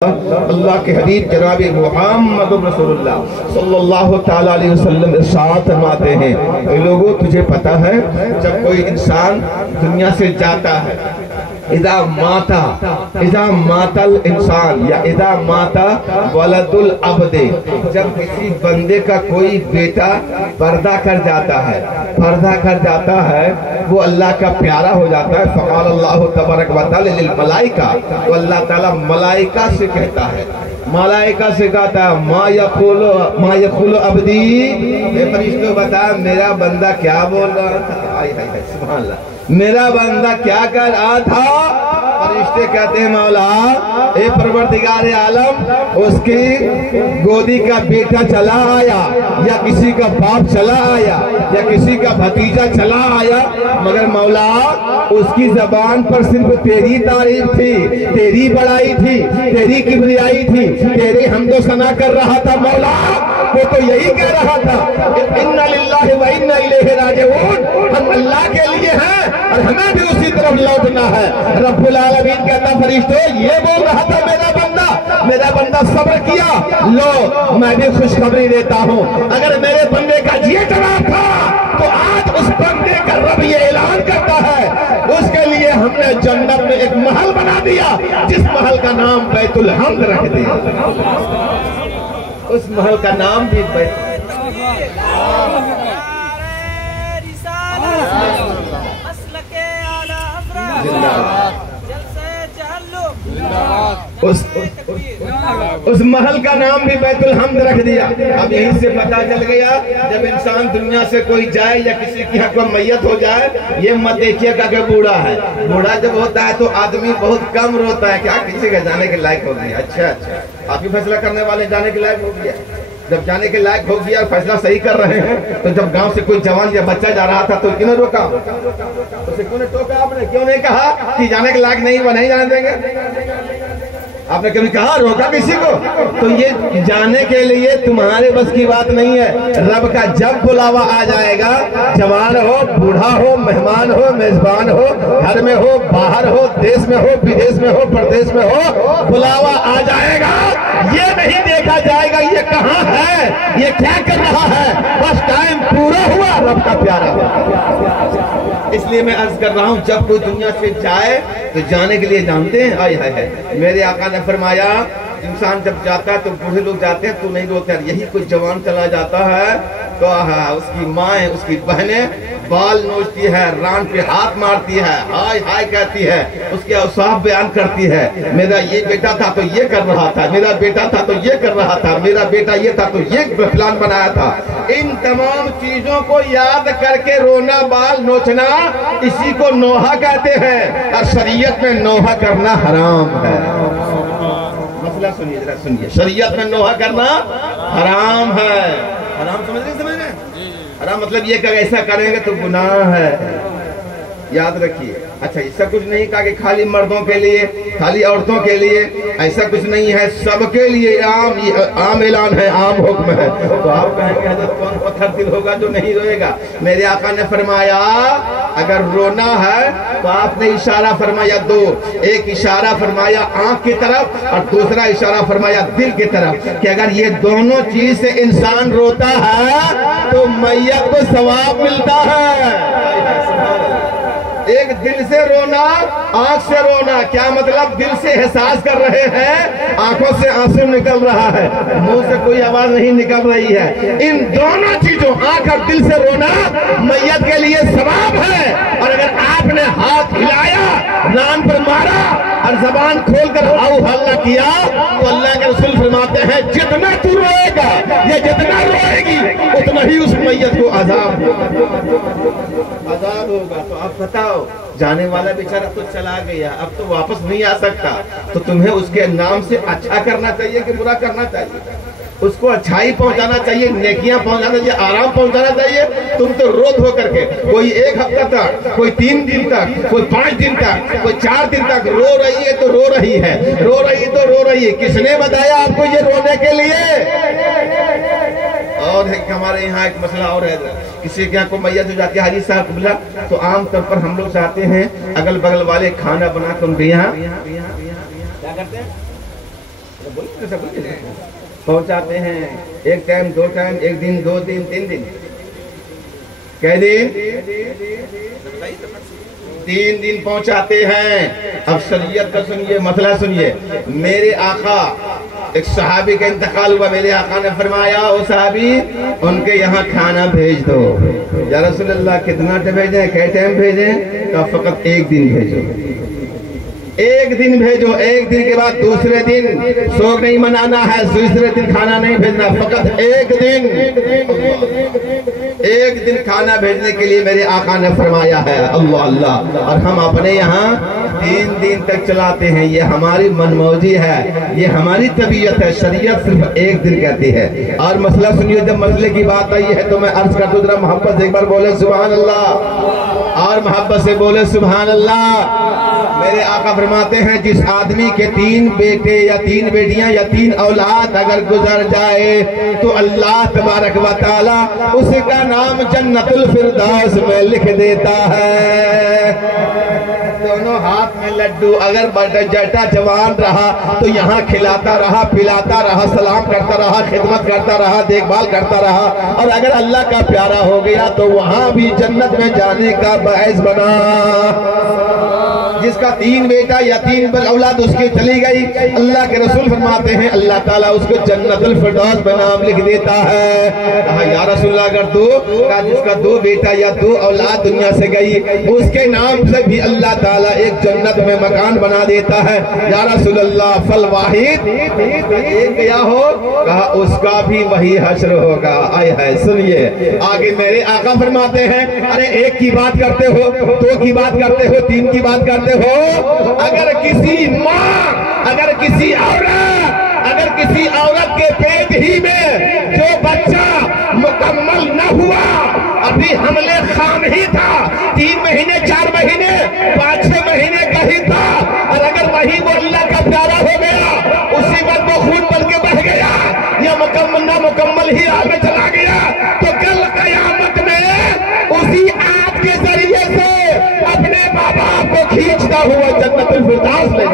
अल्लाह के हबीब जनाब मुहम्मद रसूलुल्लाह सल्लल्लाहु तआला अलैहि वसल्लम इरशाद फरमाते हैं, लोगों तुझे पता है जब कोई इंसान दुनिया से जाता है, इदा मातल इंसान या इदा माता वलदुल अब्दे, जब किसी बंदे का कोई बेटा पर्दा कर जाता है वो अल्लाह का प्यारा हो जाता है। फ़क़ाल अल्लाहु तबारक व तआला लिल मलाइका, वो अल्लाह ताला मलाइका से कहता है, मलाइका से कहता है मा यक़ूलु अब्दी, ये फरिश्तों बता मेरा बंदा क्या बोल रहा था। हाय हाय हाय सुभान अल्लाह, मेरा बंदा क्या कर रहा था। फरिश्ते कहते हैं मौला ए परवरदिगार आलम, उसकी गोदी का बेटा चला आया या किसी का बाप चला आया या किसी का भतीजा चला आया, मगर मौला उसकी जबान पर सिर्फ तेरी तारीफ थी, तेरी बड़ाई थी, तेरी किबरियाई थी, तेरी हमदो सना कर रहा था। मौला वो तो यही कह रहा था इन्ना लिल्लाहि व इन्ना इलैहि राजिऊन, हम अल्लाह के लिए हैं और हमें भी उसी तरफ लौटना है। रब्बुल आलमीन कहता फरिश्तों ये बोल रहा था मेरा बंदा सब्र किया, लो मैं भी खुशखबरी देता हूँ, अगर मेरे बंदे का जी जवाब था तो आज उस बंदे का रब ये ऐलान करता है उसके लिए हमने जन्नत में एक महल बना दिया जिस महल का नाम बैतुल हम्द रख दिया। उस महल का नाम भी उस महल का नाम भी बैतुल हम्द रख दिया। अब यहीं से पता चल गया जब इंसान दुनिया से कोई जाए या किसी की हक में मैयत हो जाए, ये मत देखिएगा कि बूढ़ा है। बूढ़ा जब होता है तो आदमी बहुत कम रोता है, क्या किसी का जाने के लायक हो गया। अच्छा आप ही फैसला करने वाले जाने के लायक हो गया। जब जाने के लायक हो गया और फैसला सही कर रहे हैं, तो जब गांव से कोई जवान या बच्चा जा रहा था तो क्यों रोका, उसे क्यों टोका आपने, क्यों नहीं कहा कि जाने के लायक नहीं, नहीं जाने देंगे। आपने कभी कहा रोका किसी को? तो ये जाने के लिए तुम्हारे बस की बात नहीं है। रब का जब बुलावा आ जाएगा, जवान हो, बूढ़ा हो, मेहमान हो, मेजबान हो, घर में हो, बाहर हो, देश में हो, विदेश में हो, प्रदेश में हो, बुलावा आ जाएगा। ये नहीं देखा जाएगा ये कहाँ है, ये क्या कर रहा है, बस टाइम पूरा हुआ रब का प्यारा हुआ। इसलिए मैं अर्ज कर रहा हूँ जब कोई दुनिया से जाए तो जाने के लिए जानते हैं आय है। मेरे आका ने फरमाया इंसान जब जाता है तो बूढ़े लोग जाते हैं तो नहीं रोते हैं। यही कोई जवान चला जाता है तो उसकी माँ उसकी बहनें बाल नोचती है, रान पे हाथ मारती है, हाय हाय कहती है, उसके औसाफ बयान करती है, मेरा ये बेटा था तो ये कर रहा था, मेरा बेटा था तो ये कर रहा था, मेरा बेटा ये था तो ये प्लान बनाया था। इन तमाम चीजों को याद करके रोना, बाल नोचना, इसी को नोहा कहते हैं और शरीयत में नोहा करना हराम है। मसला सुनिए जरा सुनिए, शरीयत में नोहा करना हराम है। हराम समझ रहे हैं? हराम मतलब ये कि ऐसा करेंगे तो गुनाह है, याद रखिए। अच्छा ऐसा कुछ नहीं कहा कि खाली मर्दों के लिए, खाली औरतों के लिए, ऐसा कुछ नहीं है, सबके लिए आम ऐलान है, आम हुक्म है। तो आप कहेंगे हज़रत कौन पत्थर दिल होगा जो नहीं रोएगा। मेरे आका ने फरमाया अगर रोना है तो आपने इशारा फरमाया दो, एक इशारा फरमाया आंख की तरफ और दूसरा इशारा फरमाया दिल की तरफ कि अगर ये दोनों चीज से इंसान रोता है तो मैयत को सवाब मिलता है। एक दिल से रोना, आंख से रोना, क्या मतलब दिल से एहसास कर रहे हैं, आंखों से आंसू निकल रहा है, मुंह से कोई आवाज नहीं निकल रही है। इन दोनों चीजों आंख और दिल से रोना मैयत के लिए सवाब है। और अगर आपने हाथ हिलाया, रान पर मारा और जबान खोलकर हाउ हल्ला किया तो अल्लाह के रसूल फरमाते हैं जितना तू रोएगा या जितना रोएगी उतना ही उस मैयत को अजाब होगा। तो आप बताओ जाने वाला बेचारा तो चला गया, अब तो वापस नहीं आ सकता, तो तुम्हें उसके नाम से अच्छा करना चाहिए कि बुरा करना चाहिए? उसको अच्छाई पहुंचाना चाहिए, नेकियां पहुंचाना चाहिए, आराम पहुंचाना चाहिए। तुम तो रो धो करके, कोई 1 हफ्ता तक, कोई 3 दिन तक, कोई 5 दिन तक, कोई 4 दिन तक रो रही है तो रो रही है, रो रही तो रो रही है। किसने बताया आपको ये रोने के लिए? और हमारे यहाँ एक मसला और है, किसी के यहाँ को मैयत हो जाती है हाजी साहब बुला, तो आमतौर पर हम लोग चाहते हैं अगल बगल वाले खाना बना कर उनके यहाँ क्या करते हैं, पहुंचाते हैं, एक टाइम, दो टाइम, एक दिन, दो दिन, 3 दिन, कै दिन? 3 दिन पहुंचाते हैं। अब शरीयत का सुनिए, मसला सुनिए। मेरे आका, एक सहाबी का इंतकाल हुआ, मेरे आका ने फरमाया ओ सहाबी उनके यहाँ खाना भेज दो। या रसूल अल्लाह कितना भेजें, कै टाइम भेजें? तो फकत 1 दिन भेजो, 1 दिन भेजो। 1 दिन के बाद दूसरे दिन शोक नहीं मनाना है, दूसरे दिन खाना नहीं भेजना, फकत 1 दिन। 1 दिन खाना भेजने के लिए मेरे आका ने फरमाया है। अल्लाह अल्लाह। और हम अपने यहाँ 3 दिन तक चलाते हैं। ये हमारी मनमौजी है, ये हमारी तबीयत है। शरीयत सिर्फ 1 दिन कहती है। और मसला सुनिए, जब मसले की बात आई है तो मैं अर्ज कर दूं, जरा मोहब्बत से एक बार बोले सुभान अल्लाह, और मोहब्बत से बोले सुभान अल्लाह। मेरे आका फरमाते हैं जिस आदमी के 3 बेटे या 3 बेटियां या 3 औलाद अगर गुजर जाए तो अल्लाह तबारक व तआला उसका नाम जन्नतुल फिरदौस में लिख देता है। दोनों हाथ में लड्डू, अगर जटा जवान रहा तो यहाँ खिलाता रहा, पिलाता रहा, सलाम करता रहा, खिदमत करता रहा, देखभाल करता रहा। और अगर अल्लाह का प्यारा हो गया तो वहां भी जन्नत में जाने का बाइस बना। जिसका 3 बेटा या 3 औलाद उसकी चली गई, अल्लाह के रसूल फरमाते हैं अल्लाह ताला उसको जन्नतुल फिरदौस में नाम लिख देता है। कहा या रसूल अगर जिसका 2 बेटा या 2 औलाद दुनिया से गई, उसके नाम से भी अल्लाह ताला एक जन्नत में मकान बना देता है। या रसूल अल्लाह फल वाहिद, एक गया हो, कहा उसका भी वही हश्र होगा। आए है सुनिए आगे मेरे आका फरमाते हैं, अरे 1 की बात करते हो, 2 की बात करते हो, 3 की बात करते हो। अगर किसी माँ, अगर किसी औरत के पेट ही में जो बच्चा मुकम्मल न हुआ, अभी हमले खाम ही था, 3 महीने 4 महीने 5-6 महीने का ही था, और अगर वही वो अल्लाह का प्यारा हो गया, उसी वक्त वो खून बन के बह गया या मुकम्मल ही आगे चला गया, तो कल कयामत में उसी आग के जरिए से अपने माँ बाप को खींचता हुआ जन्नतुल फिरदौस ले